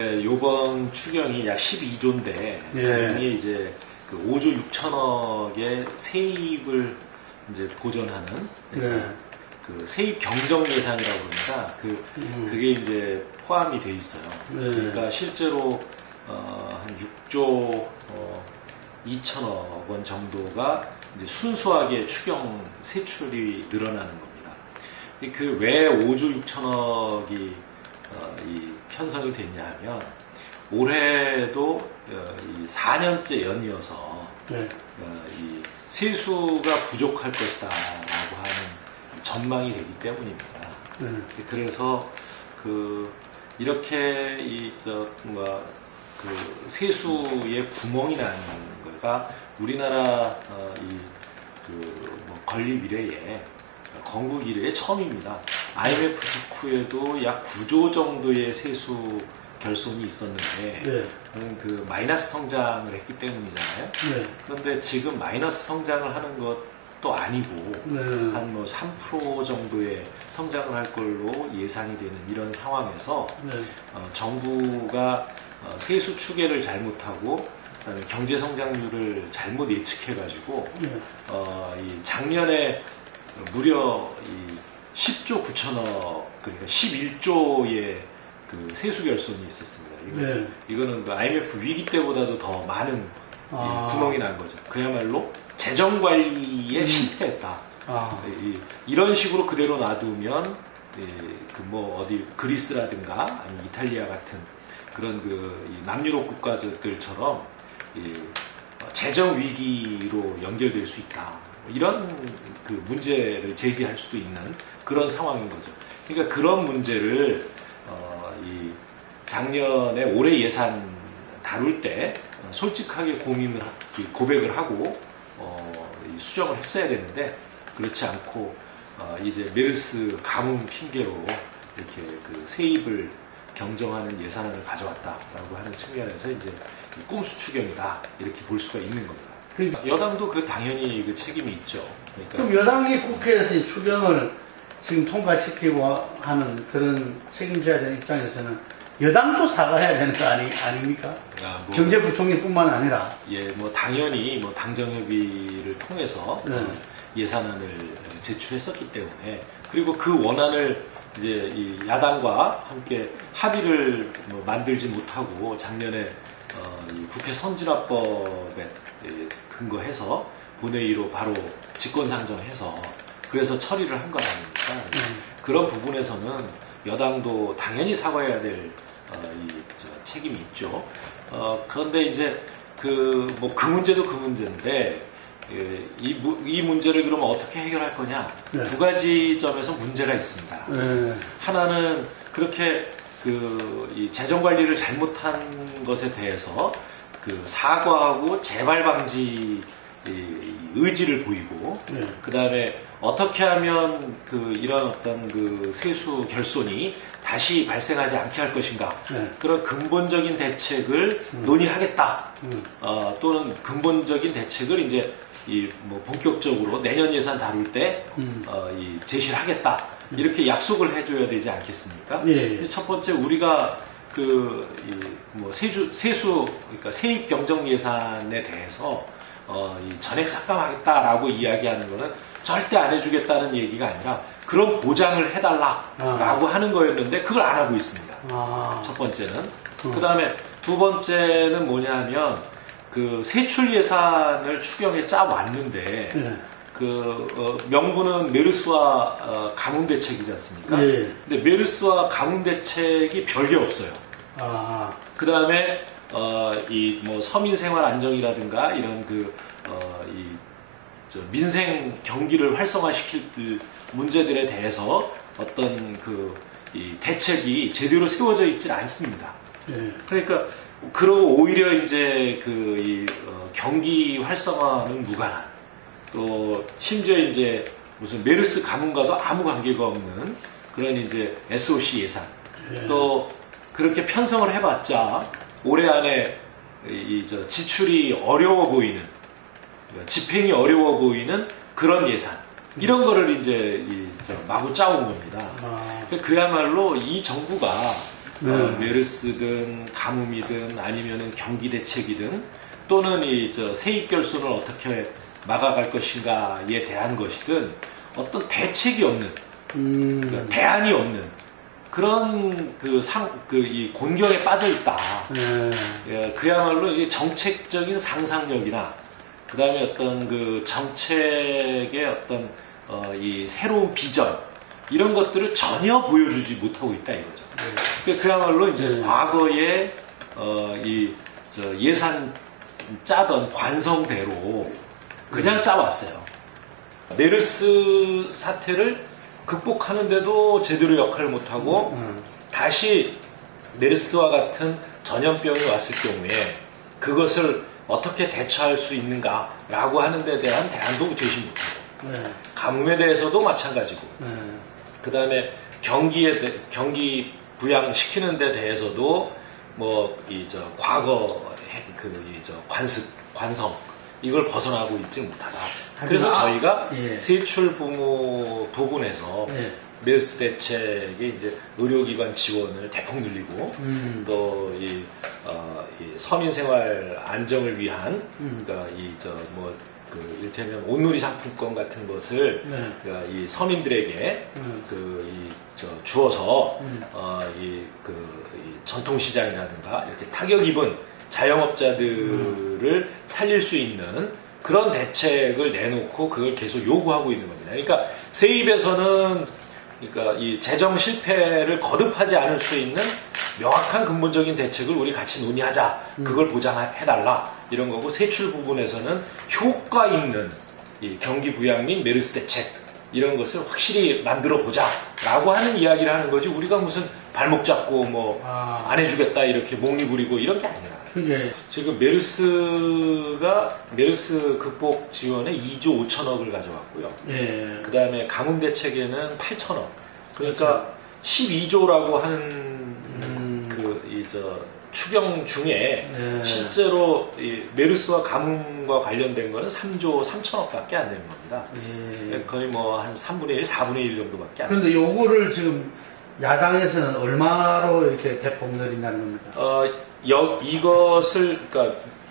네, 요번 추경이 약 12조인데 그중에 이제 그 5조 6천억의 세입을 이제 보전하는 그 세입 경정 예산이라고 합니다. 그게 이제 포함이 돼 있어요. 그러니까 실제로 한 6조 2천억 원 정도가 이제 순수하게 추경 세출이 늘어나는 겁니다. 그 왜 5조 6천억이 이 편성이 됐냐 하면 올해도 이 4년째 연이어서 이 세수가 부족할 것이다 라고 하는 전망이 되기 때문입니다. 그래서 이렇게 뭔가 세수의 구멍이 나는 거가 우리나라 뭐 건립 이래에 건국 이래에 처음입니다. IMF 직후에도 약 9조 정도의 세수 결손이 있었는데 그 마이너스 성장을 했기 때문이잖아요. 그런데 지금 마이너스 성장을 하는 것도 아니고 한 뭐 3% 정도의 성장을 할 걸로 예상이 되는 이런 상황에서 정부가 세수 추계를 잘못하고 그다음에 경제 성장률을 잘못 예측해가지고 이 작년에 무려 10조 9천억, 그러니까 11조의 그 세수 결손이 있었습니다. 이거는 그 IMF 위기 때보다도 더 많은 구멍이 난 거죠. 그야말로 재정 관리에 실패했다. 이런 식으로 그대로 놔두면 뭐 어디 그리스라든가 아니면 이탈리아 같은 그런 이 남유럽 국가들처럼 재정 위기로 연결될 수 있다. 이런 그 문제를 제기할 수도 있는 그런 상황인 거죠. 그러니까 그런 문제를 이 작년에 올해 예산 다룰 때 솔직하게 고백을 하고 수정을 했어야 되는데 그렇지 않고 이제 메르스 가뭄 핑계로 이렇게 그 세입을 경정하는 예산안을 가져왔다라고 하는 측면에서 이제 꼼수 추경이다 이렇게 볼 수가 있는 겁니다. 여당도 당연히 그 책임이 있죠. 그러니까 그럼 여당이 국회에서 이 추경을 지금 통과시키고 하는 그런 책임져야 되는 입장에서는 여당도 사과해야 되는 거 아닙니까? 경제부총리뿐만 아니라. 뭐 당연히 뭐 당정협의를 통해서 예산안을 제출했었기 때문에 그리고 그 원안을 이제 이 야당과 함께 합의를 만들지 못하고 작년에 이 국회 선진화법에 근거해서 본회의로 바로 직권상정해서 그래서 처리를 한 거 아닙니까? 그런 부분에서는 여당도 당연히 사과해야 될 책임이 있죠. 그런데 이제 그 문제도 그 문제인데 이 문제를 그러면 어떻게 해결할 거냐? 두 가지 점에서 문제가 있습니다. 하나는 그렇게 이 재정 관리를 잘못한 것에 대해서 사과하고 재발 방지 의지를 보이고 그 다음에 어떻게 하면 이런 어떤 세수 결손이 다시 발생하지 않게 할 것인가 그런 근본적인 대책을 논의하겠다 또는 근본적인 대책을 이제 뭐 본격적으로 내년 예산 다룰 때 제시를 하겠다 이렇게 약속을 해줘야 되지 않겠습니까? 첫 번째 우리가 뭐 세수 그러니까 세입 경정 예산에 대해서 전액 삭감하겠다라고 이야기하는 거는 절대 안 해주겠다는 얘기가 아니라 그런 보장을 해달라라고 하는 거였는데 그걸 안 하고 있습니다. 첫 번째는. 그 다음에 두 번째는 뭐냐면 세출 예산을 추경에 짜 왔는데 명분은 메르스와 가뭄 대책이지 않습니까? 근데 메르스와 가뭄 대책이 별게 없어요. 그 다음에 뭐 서민 생활 안정이라든가 이런 민생 경기를 활성화시킬 문제들에 대해서 어떤 이 대책이 제대로 세워져 있지 않습니다. 그러니까 그러고 오히려 이제 경기 활성화는 무관한 또 심지어 이제 무슨 메르스 가뭄과도 아무 관계가 없는 그런 이제 SOC 예산 또 그렇게 편성을 해봤자 올해 안에 지출이 어려워 보이는 집행이 어려워 보이는 그런 예산 이런 거를 이제 마구 짜온 겁니다. 그야말로 이 정부가 메르스든 가뭄이든 아니면은 경기 대책이든 또는 이 세입 결손을 어떻게 막아갈 것인가에 대한 것이든 어떤 대책이 없는 그러니까 대안이 없는 그런 이 곤경에 빠져 있다. 예, 그야말로 이게 정책적인 상상력이나 그다음에 어떤 그 정책의 어떤 이 새로운 비전 이런 것들을 전혀 보여주지 못하고 있다 이거죠. 그야말로 이제 과거에 예산 짜던 관성대로 그냥 짜왔어요. 메르스 사태를 극복하는데도 제대로 역할을 못하고 다시 메르스와 같은 전염병이 왔을 경우에 그것을 어떻게 대처할 수 있는가라고 하는 데 대한 대안도 제시 못하고 가뭄에 대해서도 마찬가지고 그 다음에 경기 부양시키는 데 대해서도 과거 관성 이걸 벗어나고 있지 못하다. 그래서 저희가 세출 부분에서 메르스 대책에 이제 의료기관 지원을 대폭 늘리고 또 이 서민 생활 안정을 위한 일테면 온누리 상품권 같은 것을 이 서민들에게 주어서 이 전통시장이라든가 이렇게 타격 입은 자영업자들을 살릴 수 있는 그런 대책을 내놓고 그걸 계속 요구하고 있는 겁니다. 그러니까 세입에서는 이 재정 실패를 거듭하지 않을 수 있는 명확한 근본적인 대책을 우리 같이 논의하자. 그걸 보장해달라. 이런 거고 세출 부분에서는 효과 있는 이 경기 부양 및 메르스 대책 이런 것을 확실히 만들어 보자라고 하는 이야기를 하는 거지 우리가 무슨 발목 잡고 안 해주겠다 이렇게 목리 부리고 이런 게 아니라 지금 메르스 극복 지원에 2조 5천억을 가져왔고요. 그 다음에 가뭄 대책에는 8천억. 그러니까 12조라고 하는 추경 중에 실제로 이 메르스와 가뭄과 관련된 거는 3조 3천억밖에 안 되는 겁니다. 거의 한 3분의 1, 4분의 1 정도밖에 안 그런데 요거를 지금 야당에서는 얼마로 이렇게 대폭 늘린다는 겁니까? 이것을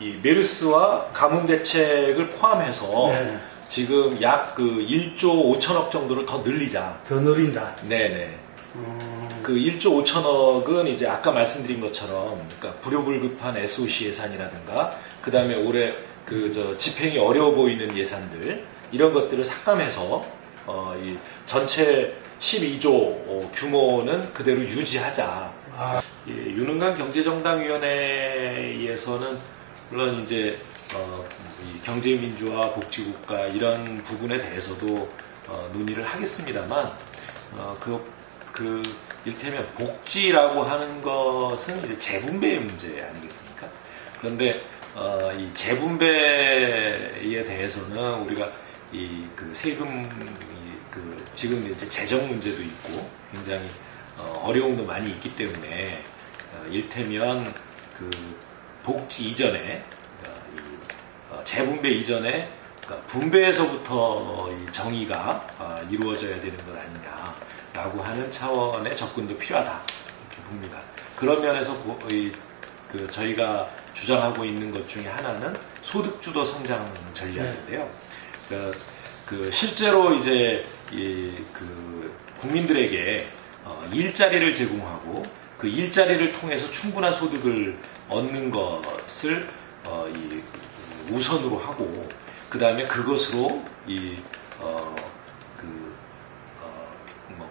이 메르스와 가뭄 대책을 포함해서 지금 약 1조 5천억 정도를 더 늘리자. 더 늘린다. 네네. 그 1조 5천억은 이제 아까 말씀드린 것처럼 불효불급한 SOC 예산이라든가 그 다음에 올해 집행이 어려워 보이는 예산들 이런 것들을 삭감해서 이 전체 12조 규모는 그대로 유지하자. 윤흥관 경제정당위원회에서는 물론 이제 이 경제민주화 복지국가 이런 부분에 대해서도 논의를 하겠습니다만 일테면 복지라고 하는 것은 이제 재분배의 문제 아니겠습니까? 그런데 이 재분배에 대해서는 우리가 세금 지금 이제 재정 문제도 있고 굉장히 어려움도 많이 있기 때문에 일테면 복지 이전에 재분배 이전에 분배에서부터 이 정의가 이루어져야 되는 것 아니냐라고 하는 차원의 접근도 필요하다 이렇게 봅니다. 그런 면에서 저희가 주장하고 있는 것 중에 하나는 소득주도 성장 전략인데요. 실제로 이제 국민들에게 일자리를 제공하고 그 일자리를 통해서 충분한 소득을 얻는 것을 우선으로 하고 그 다음에 그것으로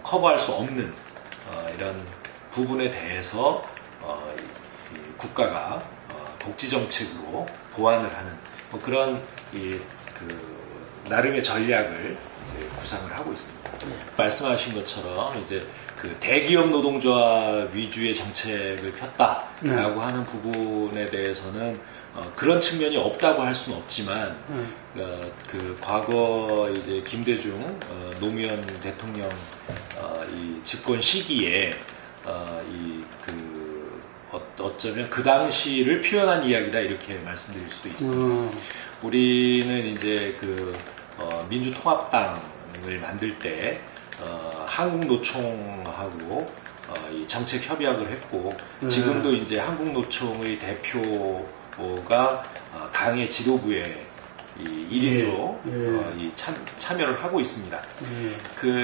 커버할 수 없는 이런 부분에 대해서 국가가 복지 정책으로 보완을 하는 그런 나름의 전략을 구상을 하고 있습니다. 말씀하신 것처럼 이제 대기업 노동조합 위주의 정책을 폈다라고 하는 부분에 대해서는 그런 측면이 없다고 할 수는 없지만 과거 이제 김대중 노무현 대통령 이 집권 시기에 어쩌면 그 당시를 표현한 이야기다 이렇게 말씀드릴 수도 있습니다. 우리는 이제 민주통합당을 만들 때 한국노총하고 이 정책 협약을 했고 지금도 이제 한국노총의 대표가 당의 지도부에 이 1인으로 참여를 하고 있습니다.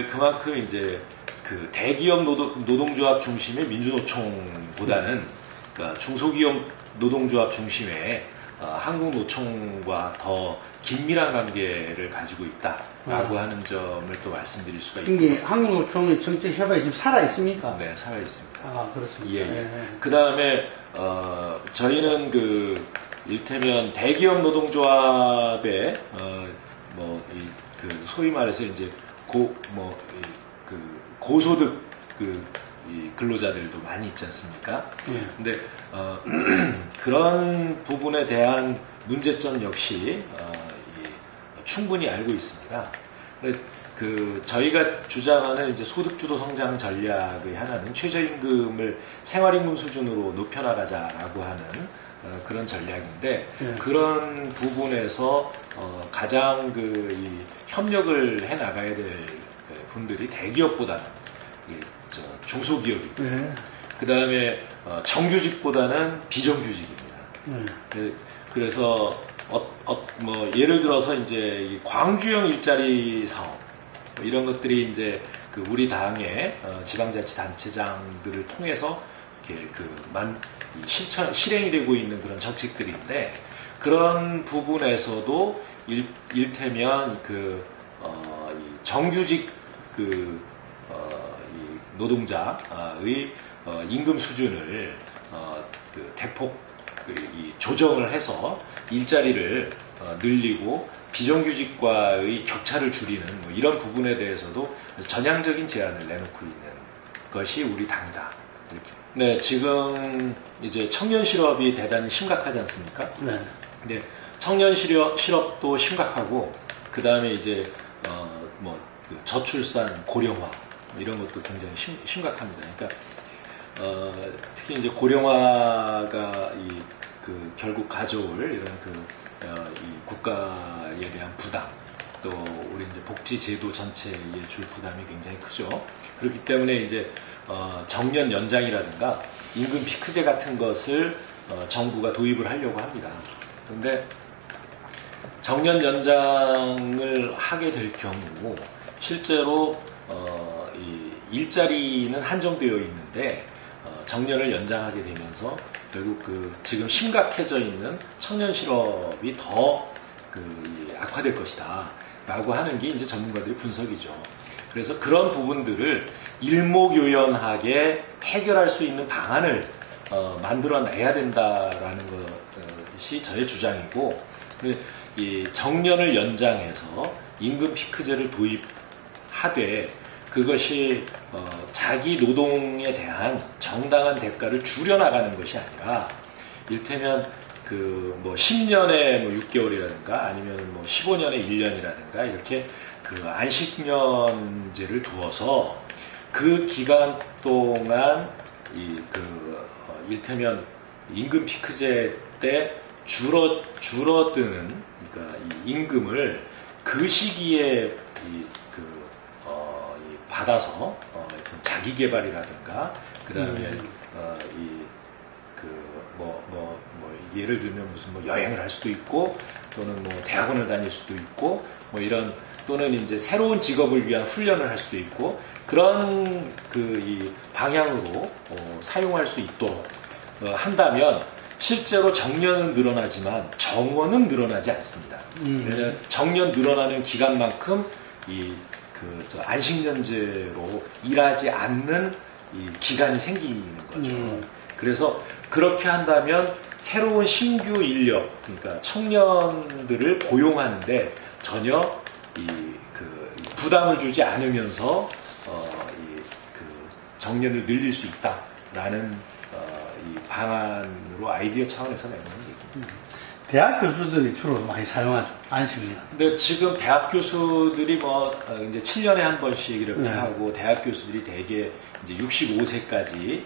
그만큼 이제 그 대기업 노동조합 중심의 민주노총보다는 그러니까 중소기업 노동조합 중심의 한국노총과 더 긴밀한 관계를 가지고 있다라고 하는 점을 또 말씀드릴 수가 있고. 이게 한국노총의 정책 협약이 지금 살아 있습니까? 네, 살아 있습니다. 아, 그렇습니다. 예. 그 다음에 저희는 그 일테면 대기업 노동조합의 그 소위 말해서 이제 고소득 이 근로자들도 많이 있지 않습니까? 근데 그런 부분에 대한 문제점 역시 충분히 알고 있습니다. 그 저희가 주장하는 이제 소득주도 성장 전략의 하나는 최저임금을 생활임금 수준으로 높여나가자라고 하는 그런 전략인데 그런 부분에서 가장 이 협력을 해 나가야 될 분들이 대기업보다는 중소기업이고 그 다음에 정규직보다는 비정규직입니다. 그래서 예를 들어서 이제 이 광주형 일자리 사업 이런 것들이 이제 그 우리 당의 지방자치단체장들을 통해서 이렇게 실행이 되고 있는 그런 정책들인데 그런 부분에서도 일테면 이 정규직 이 노동자의 임금 수준을 대폭 조정을 해서 일자리를 늘리고 비정규직과의 격차를 줄이는 이런 부분에 대해서도 전향적인 제안을 내놓고 있는 것이 우리 당이다. 이렇게. 네, 지금 이제 청년 실업이 대단히 심각하지 않습니까? 네. 근데 청년 실업도 심각하고 그 다음에 이제 저출산, 고령화 이런 것도 굉장히 심각합니다. 그러니까 특히 이제 고령화가 결국 가져올 이런 이 국가에 대한 부담, 또 우리 이제 복지 제도 전체에 줄 부담이 굉장히 크죠. 그렇기 때문에 이제 정년 연장이라든가 임금 피크제 같은 것을 정부가 도입을 하려고 합니다. 그런데 정년 연장을 하게 될 경우 실제로 이 일자리는 한정되어 있는데 정년을 연장하게 되면서 결국 지금 심각해져 있는 청년 실업이 더 악화될 것이다 라고 하는 게 이제 전문가들의 분석이죠. 그래서 그런 부분들을 일목요연하게 해결할 수 있는 방안을 만들어내야 된다라는 것이 저의 주장이고 이 정년을 연장해서 임금 피크제를 도입하되 그것이 자기 노동에 대한 정당한 대가를 줄여나가는 것이 아니라 일테면 10년에 6개월이라든가 아니면 15년에 1년이라든가 이렇게 안식년제를 두어서 그 기간 동안 일테면 임금 피크제 때 줄어드는 그러니까 이 임금을 그 시기에 받아서 자기 개발이라든가 그다음에 예를 들면 무슨 여행을 할 수도 있고 또는 대학원을 다닐 수도 있고 이런 또는 이제 새로운 직업을 위한 훈련을 할 수도 있고 그런 이 방향으로 사용할 수 있도록 한다면 실제로 정년은 늘어나지만 정원은 늘어나지 않습니다. 왜냐하면 정년 늘어나는 기간만큼 안식년제로 일하지 않는 이 기간이 생기는 거죠. 그래서 그렇게 한다면 새로운 신규 인력, 그러니까 청년들을 고용하는데 전혀 부담을 주지 않으면서 정년을 늘릴 수 있다라는 이 방안으로 아이디어 차원에서 내놓은 얘기입니다. 대학 교수들이 주로 많이 사용하죠. 안식년. 근데 지금 대학 교수들이 이제 7년에 한 번씩 이렇게 하고 대학 교수들이 대개 이제 65세까지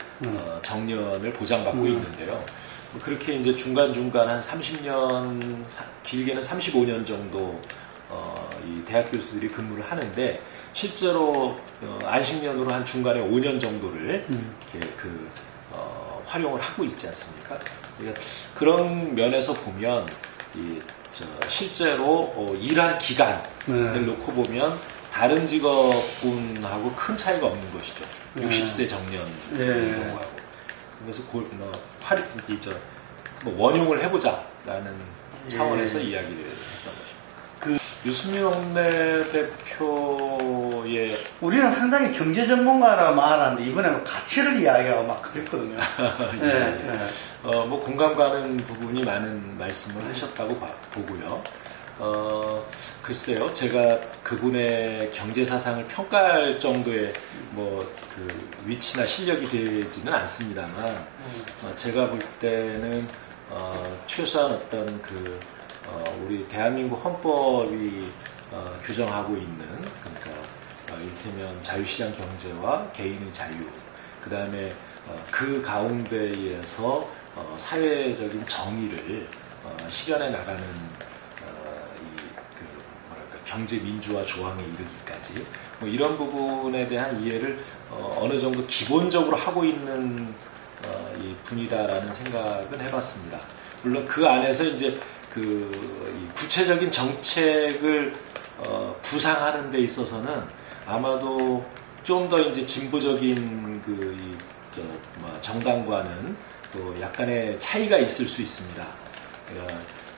정년을 보장받고 있는데요. 그렇게 이제 중간중간 한 30년, 길게는 35년 정도 이 대학 교수들이 근무를 하는데 실제로 안식년으로 한 중간에 5년 정도를 이렇게 활용을 하고 있지 않습니까? 그러니까 그런 면에서 보면 실제로 일한 기간을 놓고 보면 다른 직업군하고 큰 차이가 없는 것이죠. 60세 정년 경우하고. 그래서 원용을 해보자라는 차원에서 이야기를 했던 것입니다. 유승민 원내대표의 우리는 상당히 경제 전문가라 말하는데 이번에는 가치를 이야기하고 막 그랬거든요. 뭐 공감 가는 부분이 많은 말씀을 하셨다고 보고요. 글쎄요, 제가 그분의 경제 사상을 평가할 정도의 위치나 실력이 되지는 않습니다만, 제가 볼 때는 최소한 어떤 우리 대한민국 헌법이 규정하고 있는, 그러니까 이를테면 자유시장 경제와 개인의 자유, 그 다음에 그 가운데에서 사회적인 정의를 실현해 나가는 경제 민주화 조항에 이르기까지 이런 부분에 대한 이해를 어느 정도 기본적으로 하고 있는 이 분이다라는 생각은 해봤습니다. 물론 그 안에서 이제 이 구체적인 정책을 구상하는 데 있어서는 아마도 좀 더 이제 진보적인 정당과는 또 약간의 차이가 있을 수 있습니다.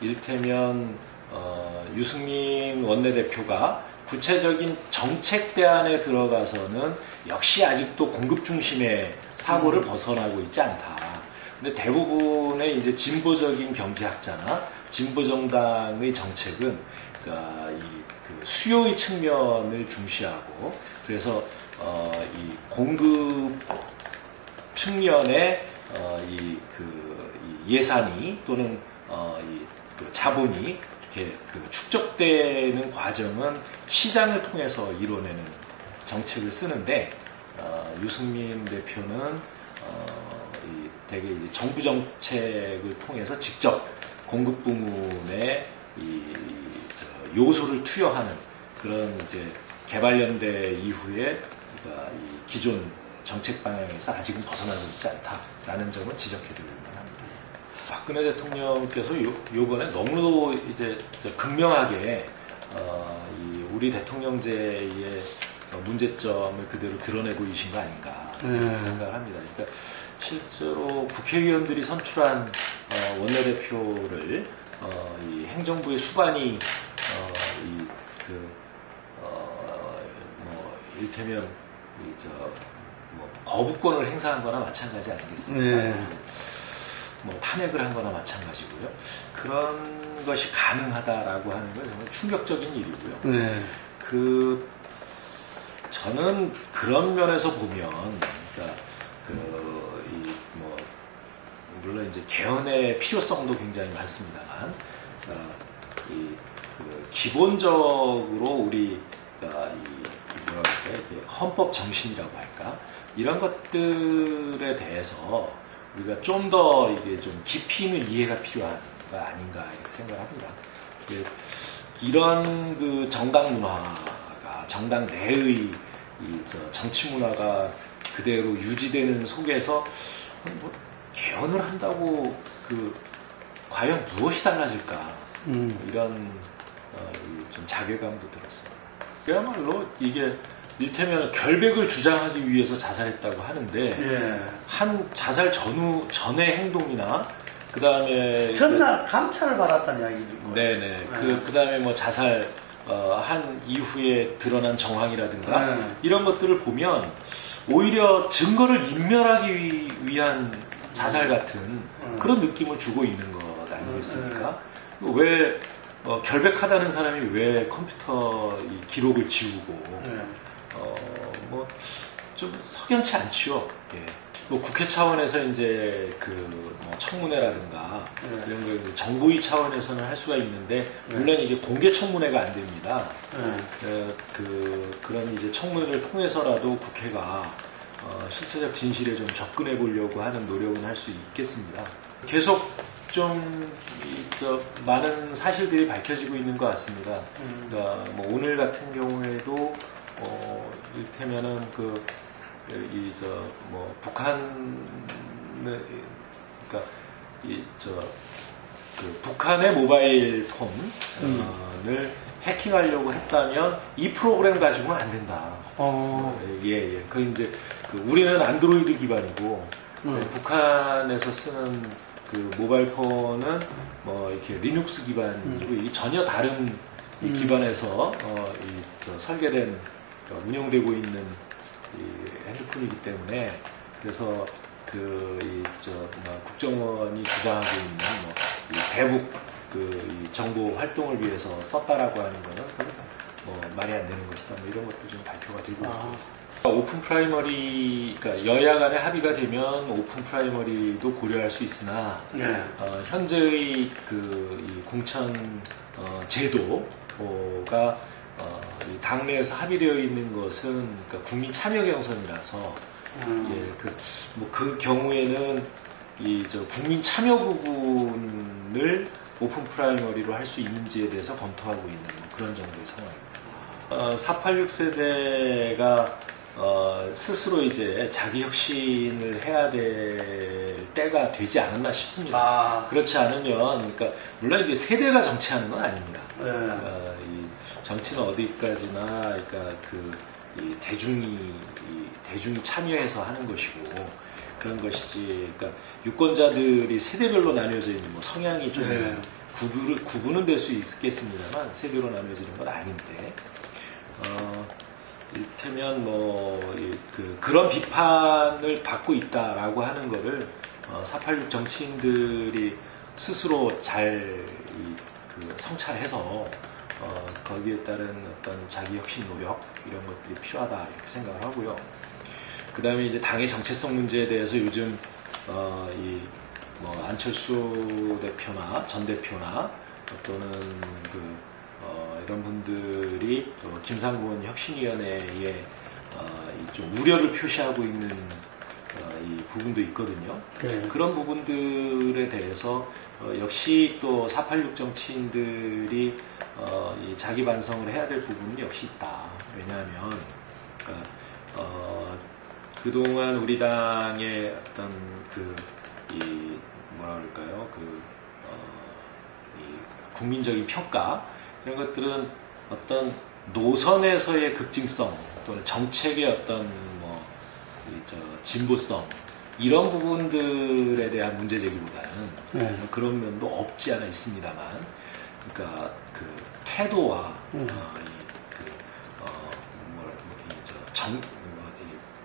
이를테면 유승민 원내대표가 구체적인 정책 대안에 들어가서는 역시 아직도 공급 중심의 사고를 벗어나고 있지 않다. 근데 대부분의 이제 진보적인 경제학자나 진보 정당의 정책은 수요의 측면을 중시하고, 그래서 이 공급 측면의 예산이 또는 자본이 이렇게 축적되는 과정은 시장을 통해서 이뤄내는 정책을 쓰는데, 유승민 대표는 되게 이제 정부 정책을 통해서 직접 공급 부문에 요소를 투여하는 그런 이제 개발연대 이후에 이 기존 정책 방향에서 아직은 벗어나고 있지 않다라는 점을 지적해드릴 만합니다. 박근혜 대통령께서 요번에 너무도 이제 극명하게 우리 대통령제의 문제점을 그대로 드러내고 계신 거 아닌가 생각을 합니다. 그러니까 실제로 국회의원들이 선출한 원내대표를 이 행정부의 수반이 이를테면 거부권을 행사한 거나 마찬가지 아니겠습니까? 탄핵을 한 거나 마찬가지고요. 그런 것이 가능하다라고 하는 건 정말 충격적인 일이고요. 저는 그런 면에서 보면, 물론 이제 개헌의 필요성도 굉장히 많습니다만, 기본적으로 우리 헌법 정신이라고 할까, 이런 것들에 대해서 우리가 좀 더 이게 좀 깊이 있는 이해가 필요한 거 아닌가 이렇게 생각합니다. 이런 정당 문화가, 정당 내의 정치 문화가 그대로 유지되는 속에서 개헌을 한다고 과연 무엇이 달라질까, 이런 좀 자괴감도 들었습니다. 그야말로 이게 이를테면 결백을 주장하기 위해서 자살했다고 하는데, 한 자살 전의 행동이나 그 다음에 전날 감찰을 받았다는 이야기죠. 네네. 그 다음에 자살 한 이후에 드러난 정황이라든가 이런 것들을 보면 오히려 증거를 인멸하기 위한 자살 같은 그런 느낌을 주고 있는 것 아니겠습니까? 왜 결백하다는 사람이 왜 컴퓨터 기록을 지우고 좀 석연치 않지요. 국회 차원에서 이제 청문회라든가 이런 걸 정보위 차원에서는 할 수가 있는데, 물론 이게 공개 청문회가 안 됩니다. 그런 이제 청문회를 통해서라도 국회가 실체적 진실에 좀 접근해 보려고 하는 노력은 할 수 있겠습니다. 계속 좀 많은 사실들이 밝혀지고 있는 것 같습니다. 그러니까 오늘 같은 경우에도 이를테면은 북한을, 그러니까 북한의 모바일 폰을 해킹하려고 했다면 이 프로그램 가지고는 안 된다. 예. 그 이제 우리는 안드로이드 기반이고 북한에서 쓰는 그 모바일 폰은 뭐 이렇게 리눅스 기반이고 이게 전혀 다른 이 기반에서 설계된 운영되고 있는 이 핸드폰이기 때문에 그래서 국정원이 주장하고 있는 이 대북 이 정보 활동을 위해서 썼다라고 하는 거는 말이 안 되는 것이다. 뭐 이런 것도 지금 발표가 되고 있습니다. 오픈 프라이머리, 그러니까 여야 간에 합의가 되면 오픈 프라이머리도 고려할 수 있으나 현재의 이 공천 제도가 당내에서 합의되어 있는 것은 그러니까 국민 참여 경선이라서 그 경우에는 국민 참여 부분을 오픈 프라이머리로 할 수 있는지에 대해서 검토하고 있는 그런 정도의 상황입니다. 486 세대가 스스로 이제 자기 혁신을 해야 될 때가 되지 않았나 싶습니다. 그렇지 않으면, 그러니까 물론 이제 세대가 정치하는 건 아닙니다. 이 정치는 어디까지나, 그러니까 이 대중이 참여해서 하는 것이고 그런 것이지. 그러니까 유권자들이 세대별로 나뉘어져 있는 성향이 좀 구분은 될 수 있겠습니다만 세대로 나뉘어지는 건 아닌데. 이를테면 그런 비판을 받고 있다라고 하는 거를 486 정치인들이 스스로 잘 성찰해서 거기에 따른 어떤 자기 혁신 노력 이런 것들이 필요하다 이렇게 생각을 하고요. 그 다음에 이제 당의 정체성 문제에 대해서 요즘 안철수 대표나 전 대표나 또는 이런 분들이 또 김상곤 혁신위원회에 좀 우려를 표시하고 있는 이 부분도 있거든요. 그런 부분들에 대해서 역시 또 486 정치인들이 이 자기 반성을 해야 될 부분이 역시 있다. 왜냐하면 그동안 우리 당의 어떤 이 국민적인 평가 이런 것들은 어떤 노선에서의 극진성 또는 정책의 어떤 진보성 이런 부분들에 대한 문제 제기보다는 그런 면도 없지 않아 있습니다만, 그러니까 태도와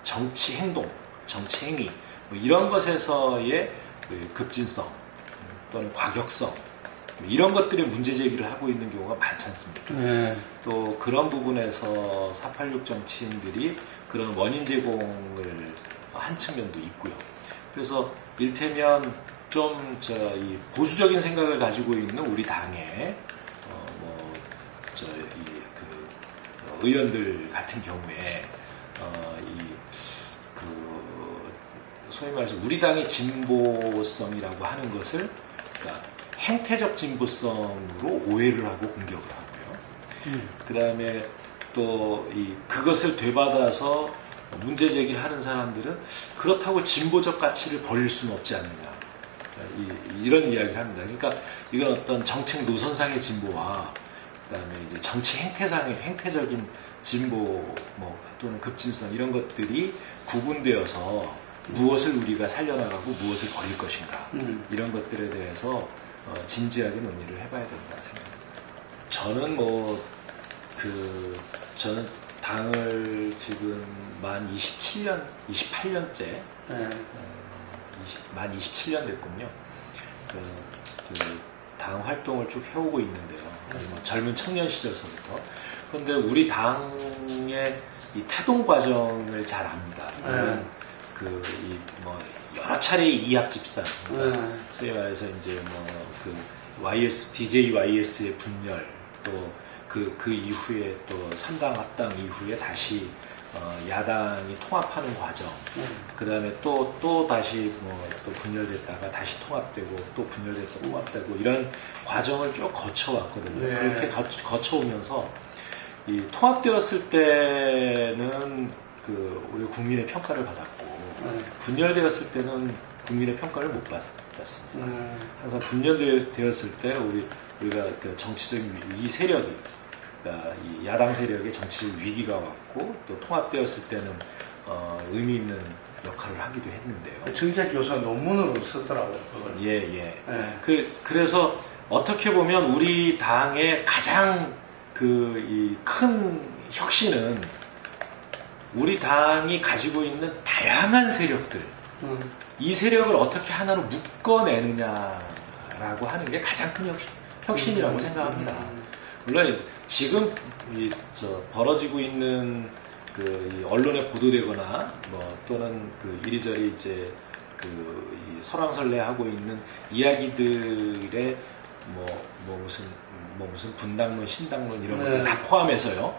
정치 행동, 정치 행위 이런 것에서의 급진성 또는 과격성 이런 것들의 문제 제기를 하고 있는 경우가 많지 않습니까? 또 그런 부분에서 486 정치인들이 그런 원인 제공을 한 측면도 있고요. 그래서 일테면 좀 이 보수적인 생각을 가지고 있는 우리 당의 의원들 같은 경우에 소위 말해서 우리 당의 진보성이라고 하는 것을 행태적 진보성으로 오해를 하고 공격을 하고요. 그 다음에 또 그것을 되받아서 문제 제기를 하는 사람들은 그렇다고 진보적 가치를 버릴 수는 없지 않느냐. 이런 이야기를 합니다. 그러니까 이건 어떤 정책 노선상의 진보와 그 다음에 이제 정치 행태적인 진보 또는 급진성 이런 것들이 구분되어서 무엇을 우리가 살려나가고 무엇을 버릴 것인가 이런 것들에 대해서 진지하게 논의를 해봐야 된다 생각합니다. 저는 저는 당을 지금 만 28년째 만 27년 됐군요. 당 활동을 쭉 해오고 있는데요. 젊은 청년 시절서부터. 그런데 우리 당의 이 태동 과정을 잘 압니다. 여러 차례 이합 집산, 소위 말해서 이제 DJ YS의 분열, 또 그 이후에 또 3당 합당 이후에 다시 야당이 통합하는 과정, 그 다음에 또 다시 또 분열됐다가 다시 통합되고 또 분열됐다가 통합되고 이런 과정을 쭉 거쳐왔거든요. 그렇게 거쳐오면서 이 통합되었을 때는 우리 국민의 평가를 받았고 분열되었을 때는 국민의 평가를 못 받았습니다. 항상 분열되었을 때 우리가 그 정치적인 이 세력이 그러니까 이 야당 세력의 정치적 위기가 왔고 또 통합되었을 때는 의미 있는 역할을 하기도 했는데요. 정책 교사 논문으로 쓰더라고요. 그걸. 예. 네. 그래서 어떻게 보면 우리 당의 가장 이 큰 혁신은 우리 당이 가지고 있는 다양한 세력들, 이 세력을 어떻게 하나로 묶어내느냐라고 하는 게 가장 큰 혁신이라고 생각합니다. 물론 지금 벌어지고 있는 이 언론에 보도되거나 또는 이리저리 이제 이 설왕설래하고 있는 이야기들의 무슨 분당론, 신당론 이런 것들 다 포함해서요.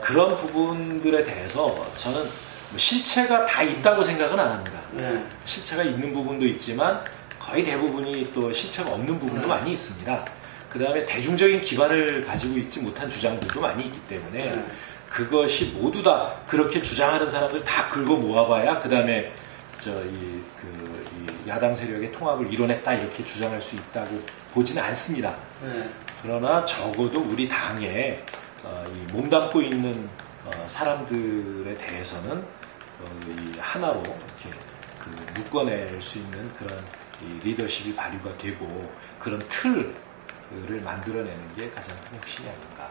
그런 부분들에 대해서 저는 실체가 다 있다고 생각은 안 합니다. 실체가 있는 부분도 있지만 거의 대부분이 또 실체가 없는 부분도 많이 있습니다. 그 다음에 대중적인 기반을 가지고 있지 못한 주장들도 많이 있기 때문에 그것이 모두 다 그렇게 주장하는 사람들 다 긁어 모아봐야 그 다음에 이 야당 세력의 통합을 이뤄냈다 이렇게 주장할 수 있다고 보지는 않습니다. 그러나 적어도 우리 당에 이 몸담고 있는 사람들에 대해서는 이 하나로 이렇게 묶어낼 수 있는 그런 이 리더십이 발휘가 되고 그런 틀을 만들어내는 게 가장 큰 혁신이 아닌가.